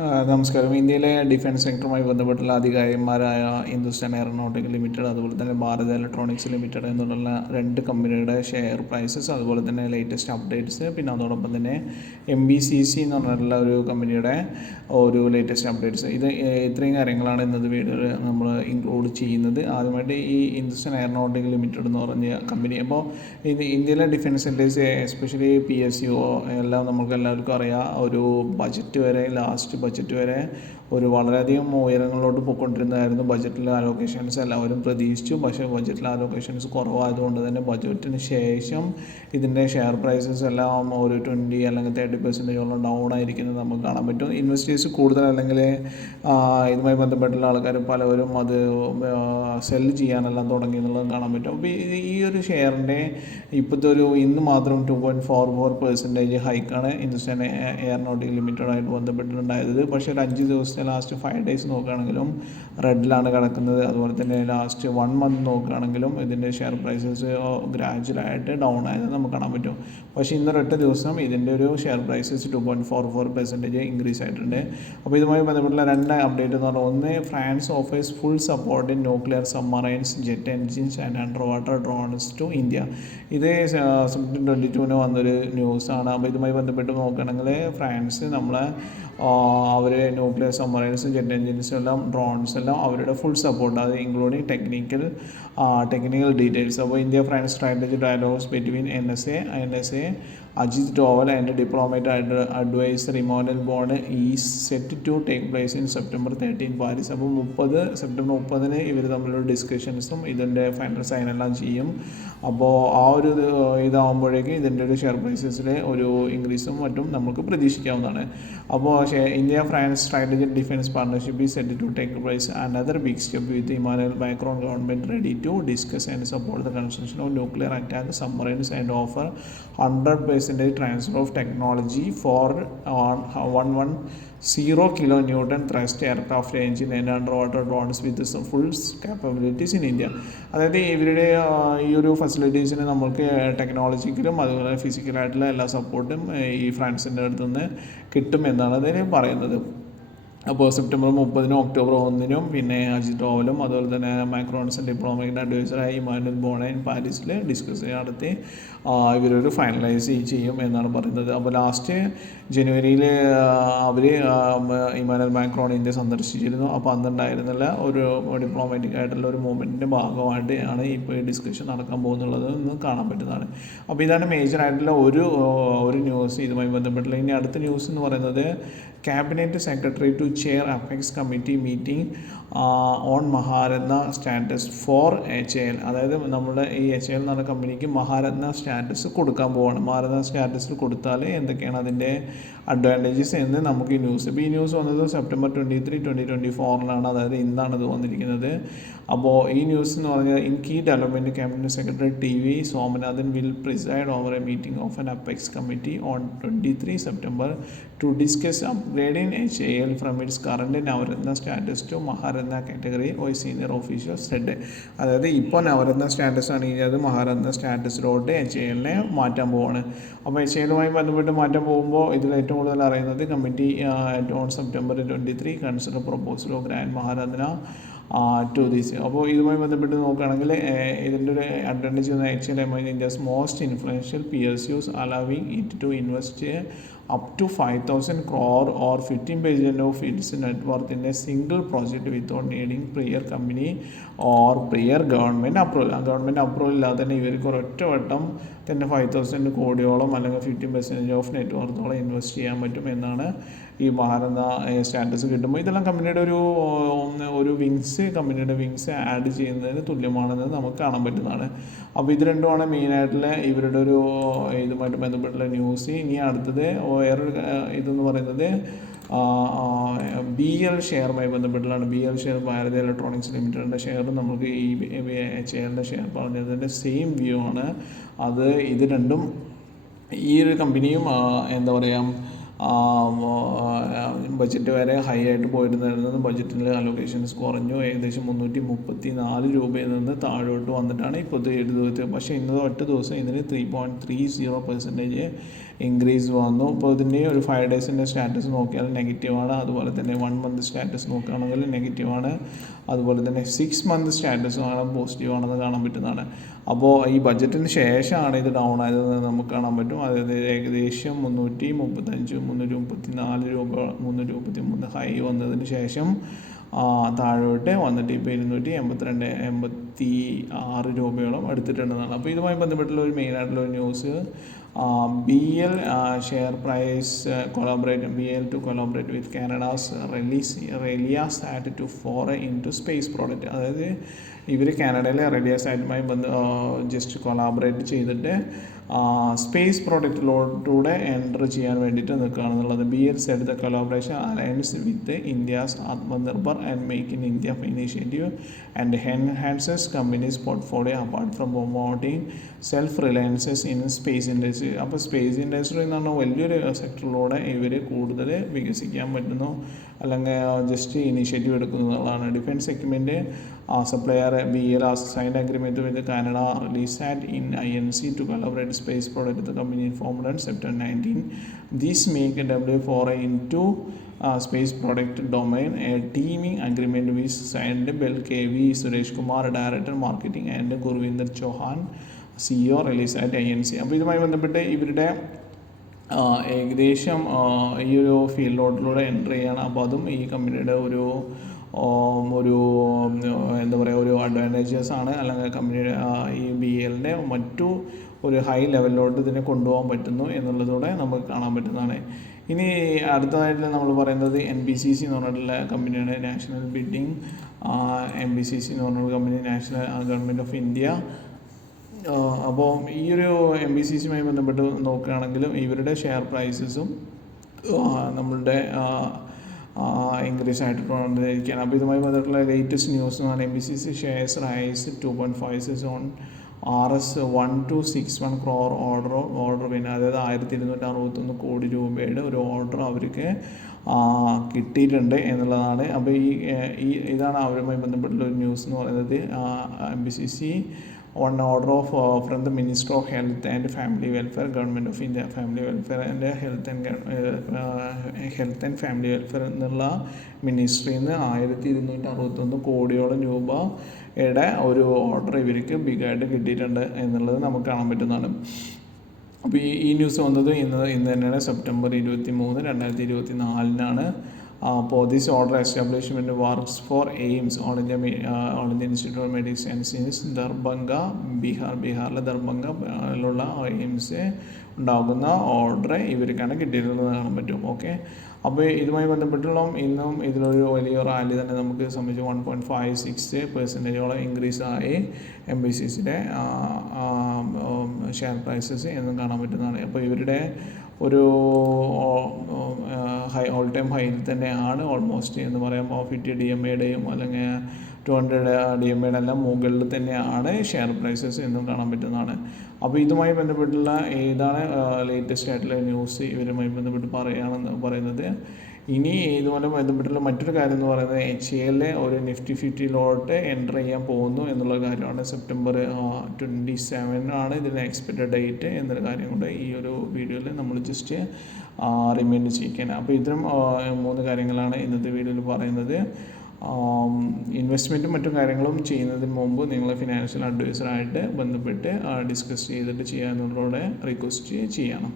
നമസ്കാരം. ഇന്ത്യയിലെ ഡിഫൻസ് സെക്ടറുമായി ബന്ധപ്പെട്ടുള്ള അധികാരിമാരായ ഹിന്ദുസ്ഥാൻ എയറോനോട്ടിക്കൽ ലിമിറ്റഡ്, അതുപോലെ തന്നെ ഭാരത് ഇലക്ട്രോണിക്സ് ലിമിറ്റഡ് എന്നുള്ള രണ്ട് കമ്പനിയുടെ ഷെയർ പ്രൈസസ്, അതുപോലെ തന്നെ ലേറ്റസ്റ്റ് അപ്ഡേറ്റ്സ്, പിന്നെ അതോടൊപ്പം തന്നെ MBCC എന്ന് പറഞ്ഞിട്ടുള്ള ഒരു കമ്പനിയുടെ ഒരു ലേറ്റസ്റ്റ് അപ്ഡേറ്റ്സ്, ഇത് ഇത്രയും കാര്യങ്ങളാണ് ഇന്നത്തെ വീഡിയോയിൽ നമ്മൾ ഇൻക്ലൂഡ് ചെയ്യുന്നത്. ആദ്യമായിട്ട് ഈ ഹിന്ദുസ്ഥാൻ എയറോനോട്ടിക്കൽ ലിമിറ്റഡ് എന്ന് പറഞ്ഞ കമ്പനി, അപ്പോൾ ഇന്ത്യയിലെ ഡിഫൻസ് സെക്ടേഴ്സ് എസ്പെഷ്യലി PSU എല്ലാം നമുക്ക് എല്ലാവർക്കും അറിയാം, ഒരു ബജറ്റ് വരെ ലാസ്റ്റ് ബജറ്റ് വരെ ഒരു വളരെയധികം ഉയരങ്ങളിലോട്ട് പോയിക്കൊണ്ടിരുന്നതായിരുന്നു. ബജറ്റിലെ അലോക്കേഷൻസ് എല്ലാവരും പ്രതീക്ഷിച്ചു, പക്ഷേ ബജറ്റിലെ അലോക്കേഷൻസ് കുറവായതുകൊണ്ട് തന്നെ ബജറ്റിന് ശേഷം ഇതിൻ്റെ ഷെയർ പ്രൈസസ് എല്ലാം ഒരു 20 അല്ലെങ്കിൽ 30% ഡൗൺ ആയിരിക്കുന്നത് നമുക്ക് കാണാൻ പറ്റും. ഇൻവെസ്റ്റേഴ്സ് കൂടുതൽ അല്ലെങ്കിൽ ഇതുമായി ബന്ധപ്പെട്ടുള്ള ആൾക്കാർ പലവരും അത് സെല്ല് ചെയ്യാനെല്ലാം തുടങ്ങി എന്നുള്ളത് കാണാൻ പറ്റും. അപ്പോൾ ഈ ഒരു ഷെയറിൻ്റെ ഇപ്പോഴത്തെ ഇന്ന് മാത്രം 2.44% ഹൈക്കാണ് ഹിന്ദുസ്ഥാൻ എയറോനോട്ടിക്കൽ ലിമിറ്റഡായിട്ട് ബന്ധപ്പെട്ടിട്ടുണ്ടായത്. പക്ഷേ ഒരു 5 ദിവസത്തെ ലാസ്റ്റ് 5 ഡേയ്സ് നോക്കുകയാണെങ്കിലും റെഡിലാണ് കിടക്കുന്നത്. അതുപോലെ തന്നെ ലാസ്റ്റ് 1 മന്ത് നോക്കുകയാണെങ്കിലും ഇതിൻ്റെ ഷെയർ പ്രൈസസ് ഗ്രാജുവലായിട്ട് ഡൗൺ ആയത് നമുക്ക് കാണാൻ പറ്റും. പക്ഷേ ഇന്നൊരൊറ്റ ദിവസം ഇതിൻ്റെ ഒരു ഷെയർ പ്രൈസസ് 2.44% ഇൻക്രീസ് ആയിട്ടുണ്ട്. അപ്പോൾ ഇതുമായി ബന്ധപ്പെട്ടുള്ള രണ്ട് അപ്ഡേറ്റ് എന്ന് പറഞ്ഞാൽ, ഒന്ന്, France offers full support in nuclear submarines, jet engines and under water drones to India. ഇത് സെപ്റ്റംബർ 22 വന്നൊരു ന്യൂസാണ്. അപ്പോൾ ഇതുമായി ബന്ധപ്പെട്ട് നോക്കുകയാണെങ്കിൽ ഫ്രാൻസ് നമ്മളെ അവർ ന്യൂക്ലിയർ സബ്മറൈൻസും ജെറ്റ് എൻജിൻസും എല്ലാം ഡ്രോൺസ് എല്ലാം അവരുടെ ഫുൾ സപ്പോർട്ട്, അത് ഇൻക്ലൂഡിങ് ടെക്നിക്കൽ ഡീറ്റെയിൽസ്. അപ്പോൾ India France strategy dialogues between NSA Ajit Doval and diplomat advisor Emmanuel Bon is set to take place in September 13 Paris. അപ്പോൾ സെപ്റ്റംബർ 30 ഇവർ തമ്മിലുള്ള ഡിസ്കഷൻസും ഇതിൻ്റെ ഫൈനൽ സൈനെല്ലാം ചെയ്യും. അപ്പോൾ ആ ഒരു ഇതാകുമ്പോഴേക്കും ഇതിൻ്റെ ഒരു ഷെയർ പ്രൈസസിൽ ഒരു ഇൻക്രീസും മറ്റും നമുക്ക് പ്രതീക്ഷിക്കാവുന്നതാണ്. അപ്പോൾ India France strategic defence partnership is set to take place another big step with Emmanuel Macron government ready to discuss and support the construction of nuclear attack submarines and offer 100% transfer of technology for 110 kilonewton thrust aircraft engine and underwater drones with some full capabilities in India. അതായത് ഇവരുടെ ഈ ഒരു ഫെസിലിറ്റീസിന് നമുക്ക് ടെക്നോളജിക്കലും അതുപോലെ ഫിസിക്കലായിട്ടുള്ള എല്ലാ സപ്പോർട്ടും ഈ ഫ്രാൻസിൻ്റെ അടുത്ത് നിന്ന് കിട്ടുമെന്നാണ് അതിന് പറയുന്നത്. അപ്പോൾ സെപ്റ്റംബർ 30 ഒക്ടോബർ 1 പിന്നെ അജിത് ഡോവലും അതുപോലെ തന്നെ മാക്രോൺസ് ഡിപ്ലോമാറ്റിക് അഡ്വൈസറായി ഇമാനുവൽ ബോണൻ പാരീസിൽ ഡിസ്കസ് നടത്തി ഇവരൊരു ഫൈനലൈസ് ചെയ്യും എന്നാണ് പറയുന്നത്. അപ്പോൾ ലാസ്റ്റ് ജനുവരിയിൽ അവർ ഇമാനുവൽ മാക്രോൺ ഇന്ത്യ സന്ദർശിച്ചിരുന്നു. അപ്പോൾ അന്നുണ്ടായിരുന്നില്ല ഒരു ഡിപ്ലോമാറ്റിക് ആയിട്ടുള്ള ഒരു മൂവ്മെൻറ്റിൻ്റെ ഭാഗമായിട്ട് ആണ് ഇപ്പോൾ ഈ ഡിസ്കഷൻ നടക്കാൻ പോകുന്നുള്ളത് എന്ന് കാണാൻ പറ്റുന്നതാണ്. അപ്പോൾ ഇതാണ് മേജറായിട്ടുള്ള ഒരു ന്യൂസ് ഇതുമായി ബന്ധപ്പെട്ടുള്ള. ഇനി അടുത്ത ന്യൂസ് എന്ന് പറയുന്നത്, cabinet secretary to chair apex committee meeting on Maharatna status for HAL. അതായത് നമ്മുടെ ഈ HAL എന്ന് പറഞ്ഞ കമ്പനിക്ക് മഹാരത്ന സ്റ്റാറ്റസ് കൊടുക്കാൻ പോവുകയാണ്. മഹാരത്ന സ്റ്റാറ്റസ് കൊടുത്താൽ എന്തൊക്കെയാണ് അതിൻ്റെ അഡ്വാൻറ്റേജസ് എന്ന് നമുക്ക് ഈ ന്യൂസ്. ഇപ്പോൾ ഈ ന്യൂസ് വന്നത് സെപ്റ്റംബർ 23, 2024 അതായത് ഇന്നാണ് ഇത് വന്നിരിക്കുന്നത്. അപ്പോൾ ഈ ന്യൂസ് എന്ന് പറഞ്ഞാൽ, in key development cabinet secretary TV Somanathan will preside over a meeting of an apex committee on 23 September to discuss upgrading HAL from its current Navratna status to Maharatna category, a senior official said. അതായത് ഇപ്പോൾ Navratna status ആണെങ്കിൽ അത് മഹാരത്ന സ്റ്റാറ്റസിലോട്ട് HALനെ മാറ്റാൻ പോവാണ്. അപ്പോൾ HALുമായി ബന്ധപ്പെട്ട് മാറ്റാൻ പോകുമ്പോൾ ഇതിൽ ഏറ്റവും കൂടുതൽ അറിയുന്നത്, committee on September 23 consider proposal of grand Maharatna to this. അപ്പോൾ ഇതുമായി ബന്ധപ്പെട്ട് നോക്കുകയാണെങ്കിൽ ഇതിൻ്റെ ഒരു അഡ്വാൻറ്റേജ് എന്ന് HAL India's most influential PSUs allowing it to invest up to 5,000 crore or 15% of its net worth in a single project without needing prior company or prior government approval. Government approval ഇല്ലാതെ തന്നെ ഇവർക്ക് ഒരൊറ്റ വട്ടം തന്നെ 5,000 കോടിയോളം അല്ലെങ്കിൽ 15% of net വರ್ತോളം invest ചെയ്യാൻ പറ്റും എന്നാണ് ഈ മഹാരത്ന സ്റ്റാറ്റസ് കിട്ടുമ്പോൾ. ഇതെല്ലാം കമ്പനിയുടെ ഒരു കമ്പനിയുടെ വിങ്സ് ആഡ് ചെയ്യുന്നതിന് തുല്യമാണെന്ന് നമുക്ക് കാണാൻ പറ്റുന്നതാണ്. അപ്പോൾ ഇത് രണ്ടുമാണ് മെയിനായിട്ടുള്ള ഇവരുടെ ഇതുമായിട്ട് ബന്ധപ്പെട്ടുള്ള ന്യൂസ്. ഇനി അടുത്തത് വേറൊരു ഇതെന്ന് പറയുന്നത്, BL ഷെയറുമായി ബന്ധപ്പെട്ടുള്ളതാണ്. BL ഷെയർ ഭാരത് ഇലക്ട്രോണിക്സ് ലിമിറ്റഡിൻ്റെ ഷെയർ നമുക്ക് ഈ HALൻ്റെ ഷെയർ പറഞ്ഞതിൻ്റെ സെയിം വ്യൂ ആണ്. ഇത് രണ്ടും ഈ ഒരു കമ്പനിയും എന്താ പറയുക, ബഡ്ജറ്റ് വരെ ഹൈ ആയിട്ട് പോയിരുന്നത് ബഡ്ജറ്റിൽ അലൊക്കേഷൻസ് കുറഞ്ഞു. ഏകദേശം 334 രൂപയിൽ നിന്ന് താഴോട്ട് വന്നിട്ടാണ് ഇപ്പോഴത്തെ 7 ദിവസത്തെ. പക്ഷേ ഇന്നത്തെ ഒറ്റ ദിവസം ഇതിന് 3.30% ഇൻക്രീസ് വന്നു. ഇപ്പോൾ ഇതിൻ്റെ ഒരു 5 ഡേയ്സിൻ്റെ സ്റ്റാറ്റസ് നോക്കിയാൽ നെഗറ്റീവാണ്. അതുപോലെ തന്നെ 1 മന്ത് സ്റ്റാറ്റസ് നോക്കുകയാണെങ്കിൽ നെഗറ്റീവാണ്. അതുപോലെ തന്നെ 6 മന്ത് സ്റ്റാറ്റസ് പോസിറ്റീവാണെന്ന് കാണാൻ പറ്റുന്നതാണ്. അപ്പോൾ ഈ ബഡ്ജറ്റിന് ശേഷമാണ് ഇത് ഡൗൺ ആയതെന്ന് നമുക്ക് കാണാൻ പറ്റും. അതായത് ഏകദേശം 335, 334 രൂപ, 333 ഹൈ വന്നതിന് ശേഷം താഴോട്ട് വന്നിട്ട് ഇപ്പോൾ 282-86 രൂപയോളം എടുത്തിട്ടുണ്ടെന്നാണ്. അപ്പോൾ ഇതുമായി ബന്ധപ്പെട്ടുള്ള ഒരു മെയിനായിട്ടുള്ള ഒരു news, BL share price BL to collaborate with Canada's Reliasat to foray into space product. അതായത് ഇവർ കാനഡയിലെ റെലിയാസാറ്റുമായി ജസ്റ്റ് കൊളാബറേറ്റ് ചെയ്തിട്ട് സ്പേസ് പ്രോഡക്റ്റിലൂടെ എൻ്റർ ചെയ്യാൻ വേണ്ടിയിട്ട് നിൽക്കുകയാണെന്നുള്ളത്. BL said the collaboration aligns with India's Atmanirbhar and Make in India initiative and enhances company's portfolio apart from promoting self-reliances in space industry. അപ്പോൾ space industry എന്ന് പറഞ്ഞാൽ വലിയൊരു സെക്ടറിലൂടെ ഇവർ കൂടുതൽ വികസിക്കാൻ പറ്റുന്നു, അല്ലെങ്കിൽ ജസ്റ്റ് ഇനീഷ്യേറ്റീവ് എടുക്കുന്നു എന്നുള്ളതാണ്. Defence segment supplier BL has signed agreement with Canada Reliasat in INC to collaborate space product. The company informed on September 19. This make a foray into space product domain. A teaming agreement with signed Bell KV Suresh Kumar, Director Marketing, and Gurvinder Chauhan, CEO Reliasat INC. അപ്പോൾ ഇതുമായി ബന്ധപ്പെട്ട് ഇവരുടെ ഏകദേശം ഈ ഒരു ഫീൽഡിലോട്ടിലൂടെ enter ചെയ്യണം. അപ്പോൾ അതും ഈ കമ്പനിയുടെ ഒരു എന്താ പറയുക, ഒരു അഡ്വാൻറ്റേജസ് ആണ്. അല്ലെങ്കിൽ കമ്പനിയുടെ ഈ BLൻ്റെ മറ്റു ഒരു ഹൈ ലെവലിലോട്ട് ഇതിനെ കൊണ്ടുപോകാൻ പറ്റുന്നു എന്നുള്ളതോടെ നമുക്ക് കാണാൻ പറ്റുന്നതാണ്. ഇനി അടുത്തതായിട്ട് നമ്മൾ പറയുന്നത് NBCC എന്ന് പറഞ്ഞിട്ടുള്ള കമ്പനിയാണ്. നാഷണൽ ബിഡിങ് NBCC എന്ന് പറഞ്ഞൊരു company, national government of India. അപ്പോൾ ഈ ഒരു NBCCയുമായി ബന്ധപ്പെട്ട് നോക്കുകയാണെങ്കിലും ഇവരുടെ ഷെയർ പ്രൈസസും നമ്മളുടെ ഇൻക്രീസ് ആയിട്ട് കൊണ്ടിരിക്കുകയാണ്. അപ്പോൾ ഇതുമായി ബന്ധപ്പെട്ടുള്ള ലേറ്റസ്റ്റ് ന്യൂസ് എന്ന് പറഞ്ഞാൽ NBCC shares rise 2.56 on RS 1261 crore order പിന്നെ അതായത് 1261 കോടി രൂപയുടെ ഒരു ഓർഡർ അവർക്ക് കിട്ടിയിട്ടുണ്ട് എന്നുള്ളതാണ്. അപ്പോൾ ഇതാണ് അവരുമായി ബന്ധപ്പെട്ടുള്ള ഒരു ന്യൂസ് എന്ന് പറയുന്നത്. NBCC on order of from the Minister of Health and Family Welfare, Government of India, Family Welfare and Health and Family Welfare എന്നുള്ള മിനിസ്ട്രിയിൽ നിന്ന് 1261 കോടിയോളം രൂപയുടെ ഒരു ഓർഡർ ഇവർക്ക് ബിഗായിട്ട് കിട്ടിയിട്ടുണ്ട് എന്നുള്ളത് നമുക്ക് കാണാൻ പറ്റുന്നതാണ്. അപ്പോൾ ഈ ന്യൂസ് വന്നത് ഇന്ന് തന്നെയാണ്, September 23, 2024. For this order establishment works for AIIMS, All India Institute of Medicine in Darbhanga, ബീഹാറിലെ ദർഭംഗയിലുള്ള AIIMS ഉണ്ടാകുന്ന ഓർഡർ ഇവർക്കാണ് കിട്ടിയിട്ടുള്ളത് കാണാൻ പറ്റും. ഓക്കെ, അപ്പോൾ ഇതുമായി ബന്ധപ്പെട്ടുള്ള ഇന്നും ഇതിലൊരു വലിയ റാലി തന്നെ നമുക്ക് സംബന്ധിച്ച് 1.56% ഇൻക്രീസ് ആയി NBCCയുടെ ഷെയർ പ്രൈസസ് എന്നും കാണാൻ പറ്റുന്നതാണ്. അപ്പോൾ ഇവരുടെ ഒരു ഓൾ ടൈം ഹൈയിൽ തന്നെയാണ് ഓൾമോസ്റ്റ് എന്ന് പറയുമ്പോൾ 50 DMAയുടെയും അല്ലെങ്കിൽ 200 DMAയുടെ എല്ലാം മുകളിൽ തന്നെയാണ് ഷെയർ പ്രൈസസ് എന്നും കാണാൻ പറ്റുന്നതാണ്. അപ്പോൾ ഇതുമായി ബന്ധപ്പെട്ടുള്ള ഏതാണ് ലേറ്റസ്റ്റ് ആയിട്ടുള്ള ന്യൂസ് ഇവരുമായി ബന്ധപ്പെട്ട് പറയുന്നത്. ഇനി ഇതുപോലെ ബന്ധപ്പെട്ടുള്ള മറ്റൊരു കാര്യം എന്ന് പറയുന്നത് HAL ഒരു നിഫ്റ്റി 50 എൻ്റർ ചെയ്യാൻ പോകുന്നു എന്നുള്ള കാര്യമാണ്. സെപ്റ്റംബർ 27 ഇതിൻ്റെ എക്സ്പെക്റ്റഡ് ഡേറ്റ് എന്നൊരു കാര്യം കൊണ്ട് ഈ ഒരു വീഡിയോയിൽ നമ്മൾ ജസ്റ്റ് റിമൈൻഡ് ചെയ്യിക്കുകയാണ്. അപ്പോൾ ഇത്തരം 3 കാര്യങ്ങളാണ് ഇന്നത്തെ വീഡിയോയിൽ പറയുന്നത്. ഇൻവെസ്റ്റ്മെൻറ്റും മറ്റു കാര്യങ്ങളും ചെയ്യുന്നതിന് മുമ്പ് നിങ്ങൾ ഫിനാൻഷ്യൽ അഡ്വൈസറായിട്ട് ബന്ധപ്പെട്ട് ഡിസ്കസ് ചെയ്തിട്ട് ചെയ്യാനുള്ളതോടെ റിക്വസ്റ്റ് ചെയ്യണം.